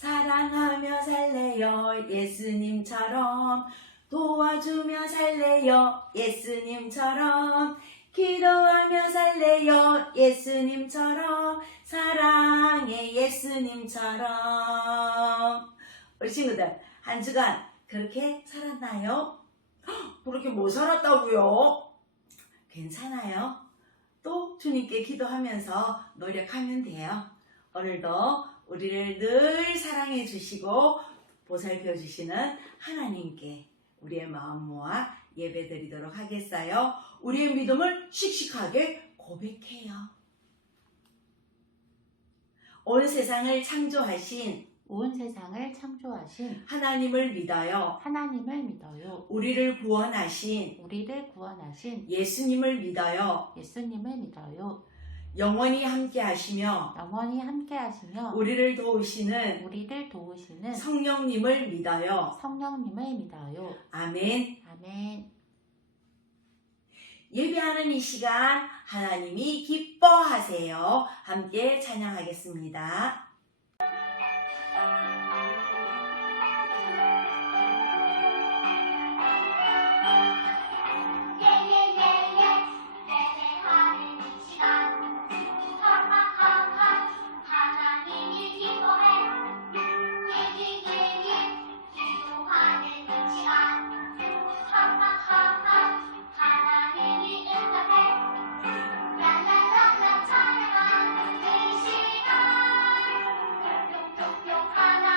사랑하며 살래요 예수님처럼. 도와주며 살래요 예수님처럼. 기도하며 살래요 예수님처럼. 사랑해 예수님처럼. 우리 친구들 한 주간 그렇게 살았나요? 그렇게 못 살았다고요? 괜찮아요. 또 주님께 기도하면서 노력하면 돼요. 오늘도 우리를 늘 사랑해 주시고 보살펴 주시는 하나님께 우리의 마음 모아 예배 드리도록 하겠어요. 우리의 믿음을 씩씩하게 고백해요. 온 세상을 창조하신 하나님을 믿어요. 하나님을 믿어요. 우리를 구원하신 예수님을 믿어요. 예수님을 믿어요. 영원히 함께 하시며 우리를 도우시는 성령님을 믿어요. 아멘. 아멘. 예배하는 이 시간 하나님이 기뻐하세요. 함께 찬양하겠습니다. 하나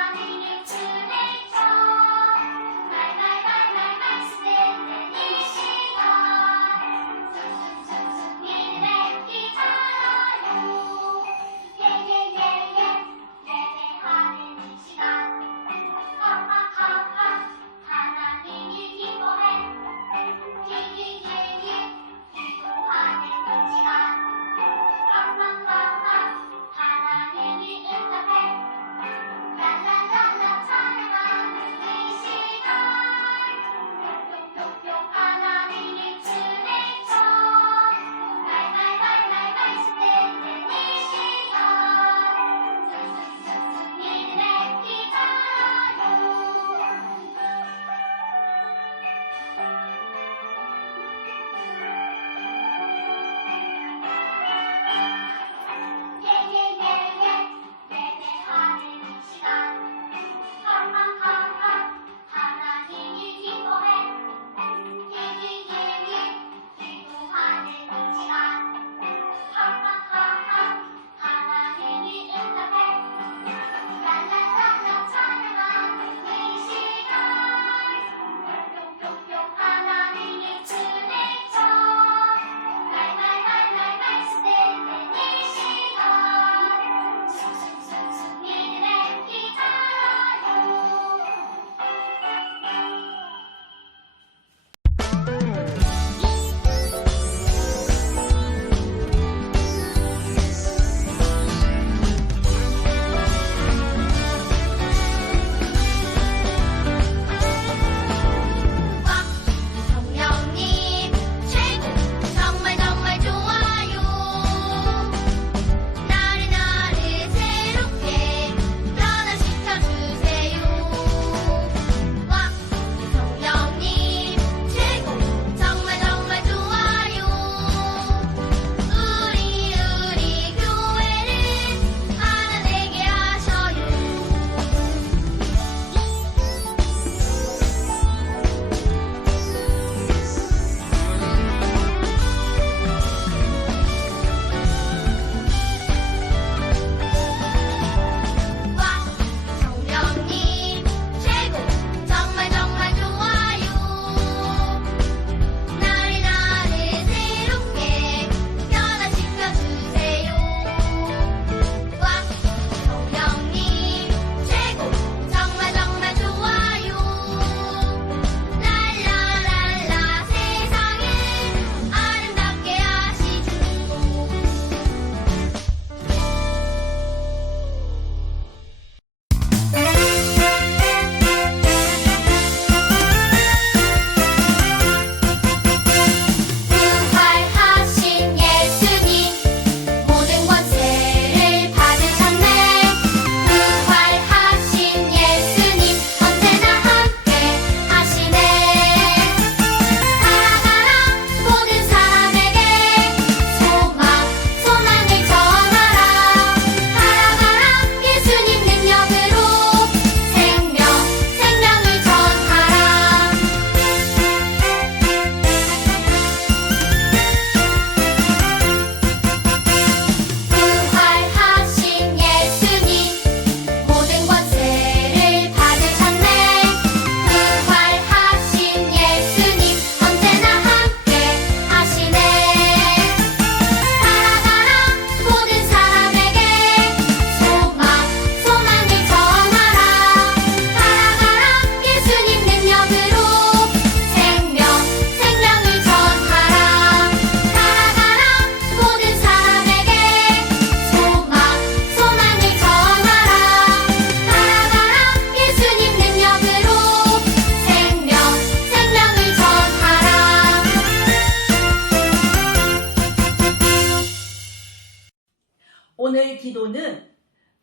오늘 기도는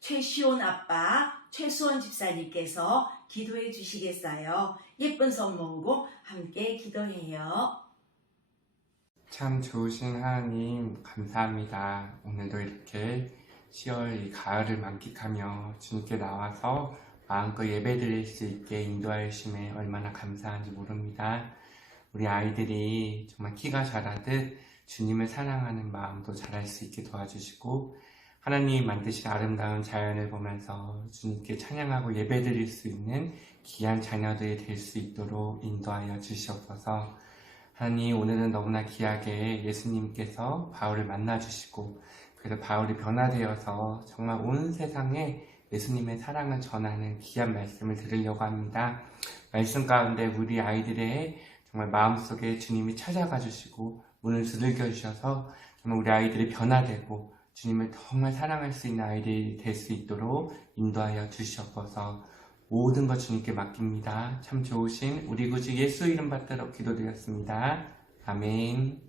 최시온 아빠, 최수원 집사님께서 기도해 주시겠어요? 예쁜 성모고 함께 기도해요. 참 좋으신 하나님 감사합니다. 오늘도 이렇게 10월 이 가을을 만끽하며 주님께 나와서 마음껏 예배드릴 수 있게 인도하여 주심에 얼마나 감사한지 모릅니다. 우리 아이들이 정말 키가 자라듯 주님을 사랑하는 마음도 자랄 수 있게 도와주시고 하나님 만드신 아름다운 자연을 보면서 주님께 찬양하고 예배드릴 수 있는 귀한 자녀들이 될 수 있도록 인도하여 주시옵소서. 하나님 오늘은 너무나 귀하게 예수님께서 바울을 만나주시고 그래서 바울이 변화되어서 정말 온 세상에 예수님의 사랑을 전하는 귀한 말씀을 들으려고 합니다. 말씀 가운데 우리 아이들의 정말 마음속에 주님이 찾아가 주시고 문을 두들겨 주셔서 정말 우리 아이들이 변화되고 주님을 정말 사랑할 수 있는 아이들이 될 수 있도록 인도하여 주시옵소서. 모든 것 주님께 맡깁니다. 참 좋으신 우리 구주 예수 이름 받들어 기도드렸습니다. 아멘.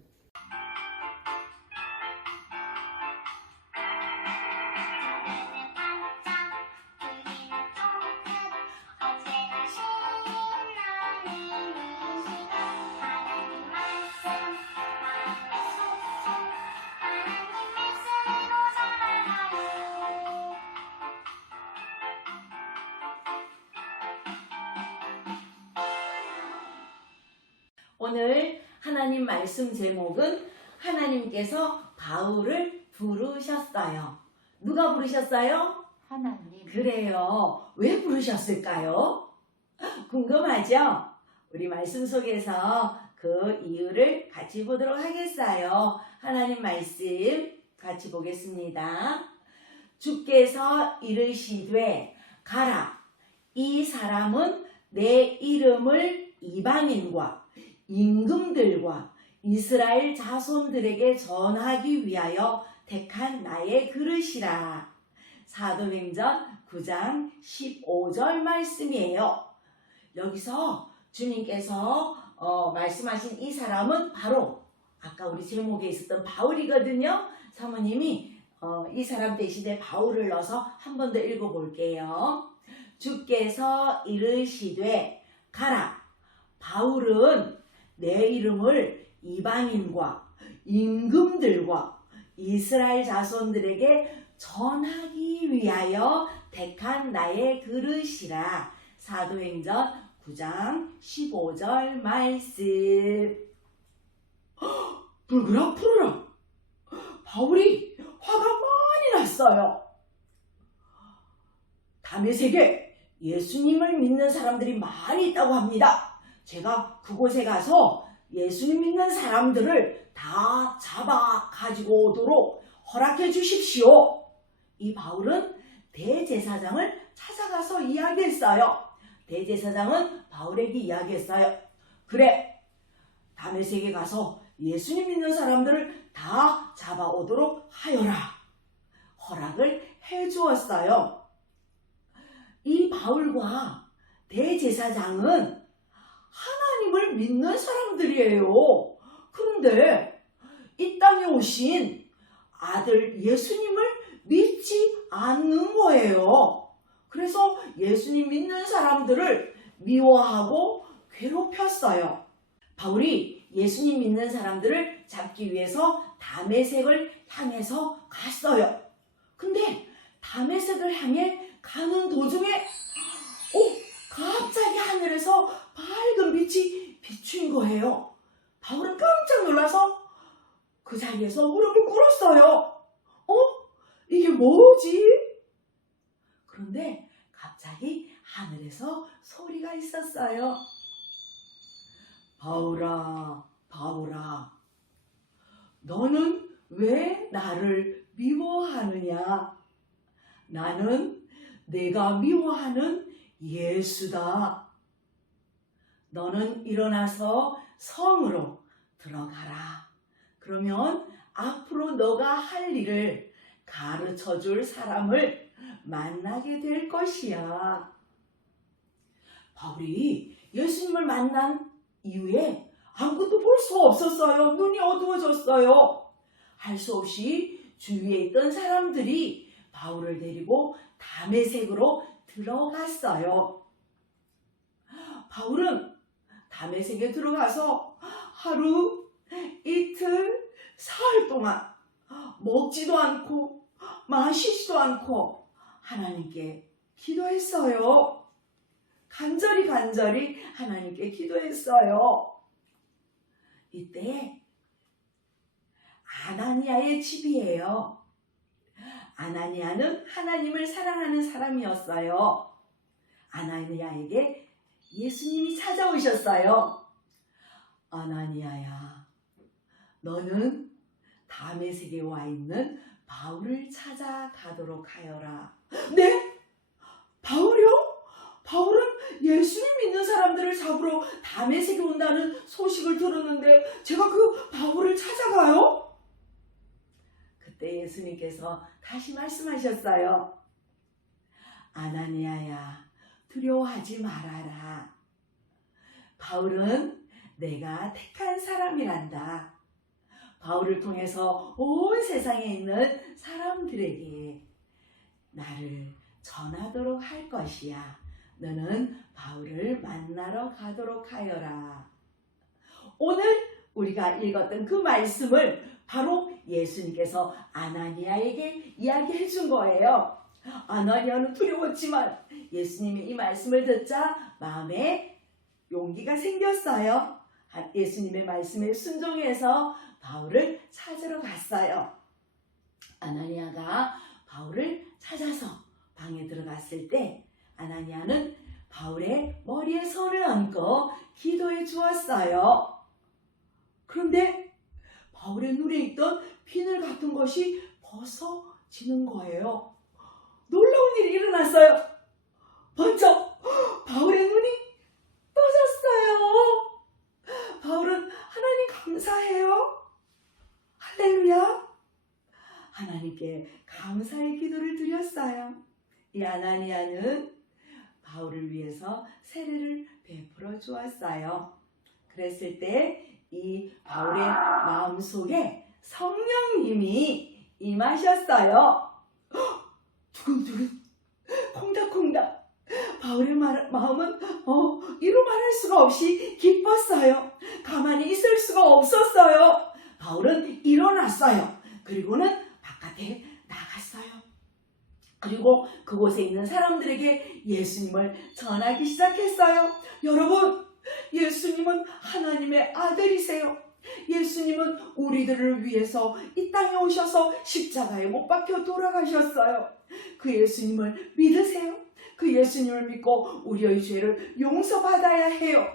오늘 하나님 말씀 제목은 하나님께서 바울을 부르셨어요. 누가 부르셨어요? 하나님. 그래요. 왜 부르셨을까요? 궁금하죠? 우리 말씀 속에서 그 이유를 같이 보도록 하겠어요. 하나님 말씀 같이 보겠습니다. 주께서 이르시되 가라. 이 사람은 내 이름을 이방인과 임금들과 이스라엘 자손들에게 전하기 위하여 택한 나의 그릇이라. 사도행전 9장 15절 말씀이에요. 여기서 주님께서 말씀하신 이 사람은 바로 아까 우리 제목에 있었던 바울이거든요. 사모님이 이 사람 대신에 바울을 넣어서 한 번 더 읽어볼게요. 주께서 이르시되 가라. 바울은 내 이름을 이방인과 임금들과 이스라엘 자손들에게 전하기 위하여 택한 나의 그릇이라. 사도행전 9장 15절 말씀. 불그라 푸르라. 바울이 화가 많이 났어요. 다메섹에 예수님을 믿는 사람들이 많이 있다고 합니다. 제가 그곳에 가서 예수님 믿는 사람들을 다 잡아 가지고 오도록 허락해 주십시오. 이 바울은 대제사장을 찾아가서 이야기했어요. 대제사장은 바울에게 이야기했어요. 그래, 다메섹에 가서 예수님 믿는 사람들을 다 잡아오도록 하여라. 허락을 해주었어요. 이 바울과 대제사장은 하나님을 믿는 사람들이에요. 그런데 이 땅에 오신 아들 예수님을 믿지 않는 거예요. 그래서 예수님 믿는 사람들을 미워하고 괴롭혔어요. 바울이 예수님 믿는 사람들을 잡기 위해서 다메섹을 향해서 갔어요. 근데 다메섹을 향해 가는 도중에 갑자기 하늘에서 밝은 빛이 비춘 거예요. 바울은 깜짝 놀라서 그 자리에서 무릎을 꿇었어요. 이게 뭐지? 그런데 갑자기 하늘에서 소리가 있었어요. 바울아, 바울아, 너는 왜 나를 미워하느냐? 나는 내가 미워하는 예수다. 너는 일어나서 성으로 들어가라. 그러면 앞으로 너가 할 일을 가르쳐 줄 사람을 만나게 될 것이야. 바울이 예수님을 만난 이후에 아무것도 볼 수 없었어요. 눈이 어두워졌어요. 할 수 없이 주위에 있던 사람들이 바울을 데리고 다메섹으로 들어갔어요. 바울은 다메섹에 들어가서 하루, 이틀, 사흘 동안 먹지도 않고 마시지도 않고 하나님께 기도했어요. 간절히 하나님께 기도했어요. 이때 아나니아의 집이에요. 아나니아는 하나님을 사랑하는 사람이었어요. 아나니아에게 예수님이 찾아오셨어요. 아나니아야, 너는 다메섹에 와 있는 바울을 찾아가도록 하여라. 네? 바울이요? 바울은 예수님 믿는 사람들을 잡으러 다메섹에 온다는 소식을 들었는데 제가 그 바울을 찾아가요? 그때 예수님께서 다시 말씀하셨어요. 아나니아야, 두려워하지 말아라. 바울은 내가 택한 사람이란다. 바울을 통해서 온 세상에 있는 사람들에게 나를 전하도록 할 것이야. 너는 바울을 만나러 가도록 하여라. 오늘 우리가 읽었던 그 말씀을 바로 예수님께서 아나니아에게 이야기해 준 거예요. 아나니아는 두려웠지만 예수님이 이 말씀을 듣자 마음에 용기가 생겼어요. 예수님의 말씀에 순종해서 바울을 찾으러 갔어요. 아나니아가 바울을 찾아서 방에 들어갔을 때 아나니아는 바울의 머리에 손을 얹고 기도해 주었어요. 그런데 바울의 눈에 있던 비늘 같은 것이 벗어지는 거예요. 놀라운 일이 일어났어요. 번쩍 바울의 눈이 떠졌어요. 바울은 하나님 감사해요. 할렐루야. 하나님께 감사의 기도를 드렸어요. 이 아나니아는 바울을 위해서 세례를 베풀어 주었어요. 그랬을 때 이 바울의 마음속에 성령님이 임하셨어요. 두근두근, 콩닥콩닥. 바울의 마음은 이루 말할 수가 없이 기뻤어요. 가만히 있을 수가 없었어요. 바울은 일어났어요. 그리고는 바깥에 나갔어요. 그리고 그곳에 있는 사람들에게 예수님을 전하기 시작했어요. 여러분, 예수님은 하나님의 아들이세요. 예수님은 우리들을 위해서 이 땅에 오셔서 십자가에 못 박혀 돌아가셨어요. 그 예수님을 믿으세요. 그 예수님을 믿고 우리의 죄를 용서받아야 해요.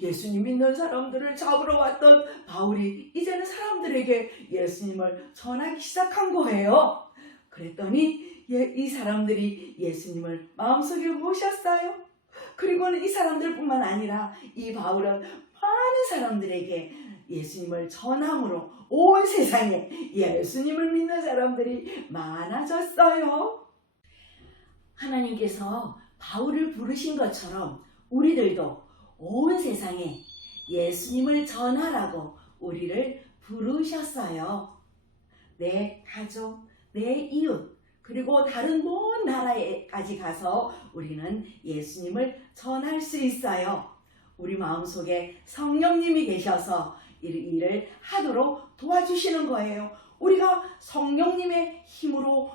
예수님 믿는 사람들을 잡으러 왔던 바울이 이제는 사람들에게 예수님을 전하기 시작한 거예요. 그랬더니 이 사람들이 예수님을 마음속에 모셨어요. 그리고는 이 사람들뿐만 아니라 이 바울은 많은 사람들에게 예수님을 전함으로 온 세상에 예수님을 믿는 사람들이 많아졌어요. 하나님께서 바울을 부르신 것처럼 우리들도 온 세상에 예수님을 전하라고 우리를 부르셨어요. 내 가족, 내 이웃, 그리고 다른 먼 나라에까지 가서 우리는 예수님을 전할 수 있어요. 우리 마음속에 성령님이 계셔서 이 일을 하도록 도와주시는 거예요. 우리가 성령님의 힘으로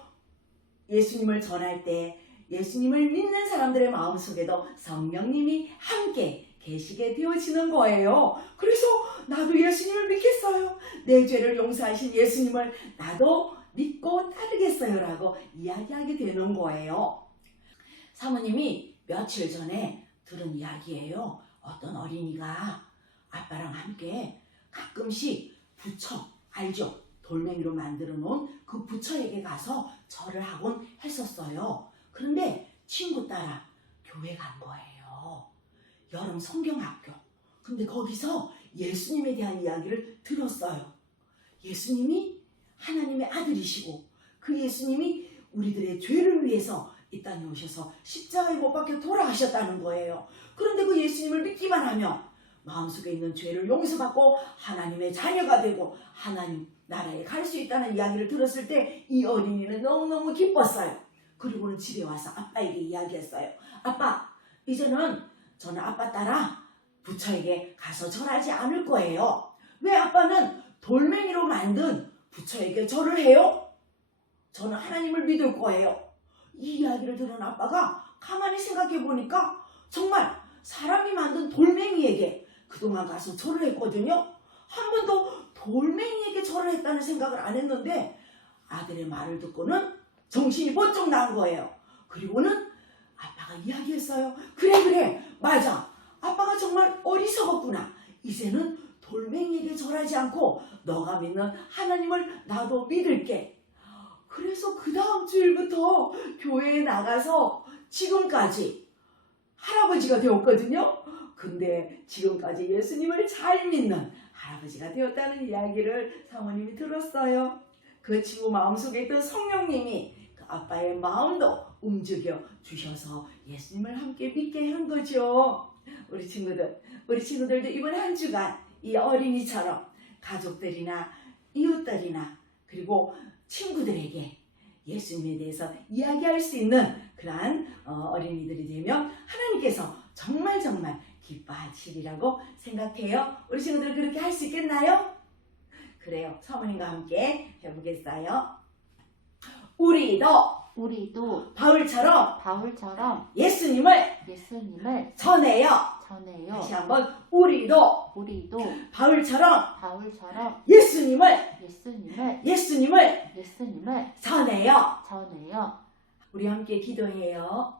예수님을 전할 때 예수님을 믿는 사람들의 마음속에도 성령님이 함께 계시게 되어지는 거예요. 그래서 나도 예수님을 믿겠어요. 내 죄를 용서하신 예수님을 나도 믿고 따르겠어요 라고 이야기하게 되는 거예요. 사모님이 며칠 전에 들은 이야기예요. 어떤 어린이가 아빠랑 함께 가끔씩 부처, 알죠? 돌멩이로 만들어 놓은 그 부처에게 가서 절을 하곤 했었어요. 그런데 친구 따라 교회 간 거예요. 여름 성경학교. 근데 거기서 예수님에 대한 이야기를 들었어요. 예수님이 하나님의 아들이시고 그 예수님이 우리들의 죄를 위해서 이 땅에 오셔서 십자가에 못 박혀 돌아가셨다는 거예요. 그런데 그 예수님을 믿기만 하면 마음속에 있는 죄를 용서받고 하나님의 자녀가 되고 하나님 나라에 갈 수 있다는 이야기를 들었을 때 이 어린이는 너무너무 기뻤어요. 그리고는 집에 와서 아빠에게 이야기했어요. 아빠, 이제는 저는 아빠 따라 부처에게 가서 절하지 않을 거예요. 왜 아빠는 돌멩이로 만든 부처에게 절을 해요? 저는 하나님을 믿을 거예요. 이 이야기를 들은 아빠가 가만히 생각해 보니까 정말 사람이 만든 돌멩이에게 그동안 가서 절을 했거든요. 한 번도 돌멩이에게 절을 했다는 생각을 안 했는데 아들의 말을 듣고는 정신이 번쩍 난 거예요. 그리고는 아빠가 이야기했어요. 그래, 맞아. 아빠가 정말 어리석었구나. 이제는 돌멩이에게 절하지 않고 너가 믿는 하나님을 나도 믿을게. 그래서 그 다음 주일부터 교회에 나가서 지금까지 할아버지가 되었거든요. 근데 지금까지 예수님을 잘 믿는 할아버지가 되었다는 이야기를 사모님이 들었어요. 그 친구 마음속에 있던 성령님이 그 아빠의 마음도 움직여 주셔서 예수님을 함께 믿게 한 거죠. 우리 친구들도 이번 한 주간 이 어린이처럼 가족들이나 이웃들이나 그리고 친구들에게 예수님에 대해서 이야기할 수 있는 그러한 어린이들이 되면 하나님께서 정말 기뻐하시리라고 생각해요. 우리 친구들 그렇게 할 수 있겠나요? 그래요. 사모님과 함께 해보겠어요. 우리도 바울처럼 예수님을 전해요. 다시 한번 우리도 바울처럼 예수님을 전해요. 우리 함께 기도해요.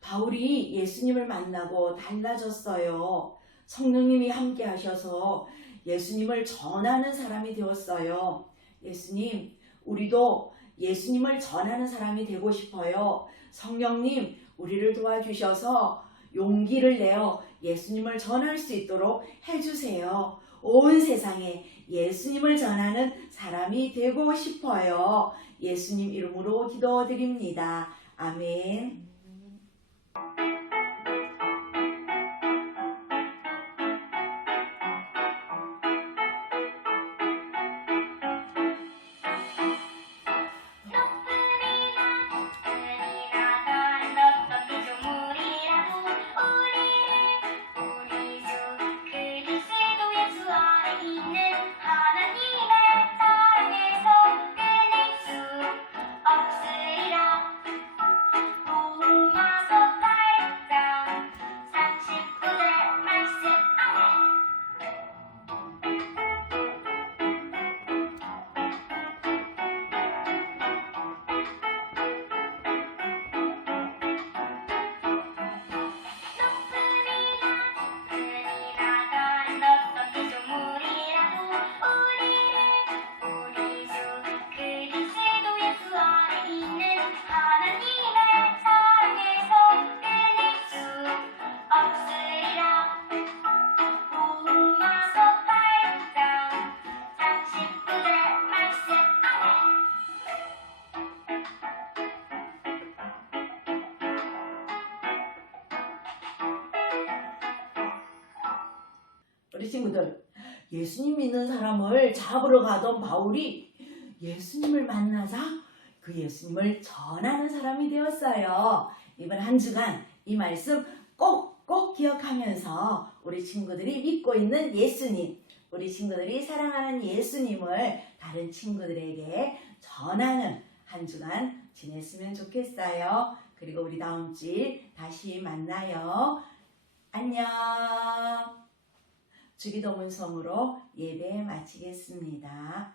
바울이 예수님을 만나고 달라졌어요. 성령님이 함께 하셔서 예수님을 전하는 사람이 되었어요. 예수님, 우리도 예수님을 전하는 사람이 되고 싶어요. 성령님, 우리를 도와주셔서 용기를 내어 예수님을 전할 수 있도록 해주세요. 온 세상에 예수님을 전하는 사람이 되고 싶어요. 예수님 이름으로 기도드립니다. 아멘. 우리 친구들, 예수님 믿는 사람을 잡으러 가던 바울이 예수님을 만나자 그 예수님을 전하는 사람이 되었어요. 이번 한 주간 이 말씀 꼭 기억하면서 우리 친구들이 믿고 있는 예수님, 우리 친구들이 사랑하는 예수님을 다른 친구들에게 전하는 한 주간 지냈으면 좋겠어요. 그리고 우리 다음 주일 다시 만나요. 안녕. 주기도문성으로 예배 마치겠습니다.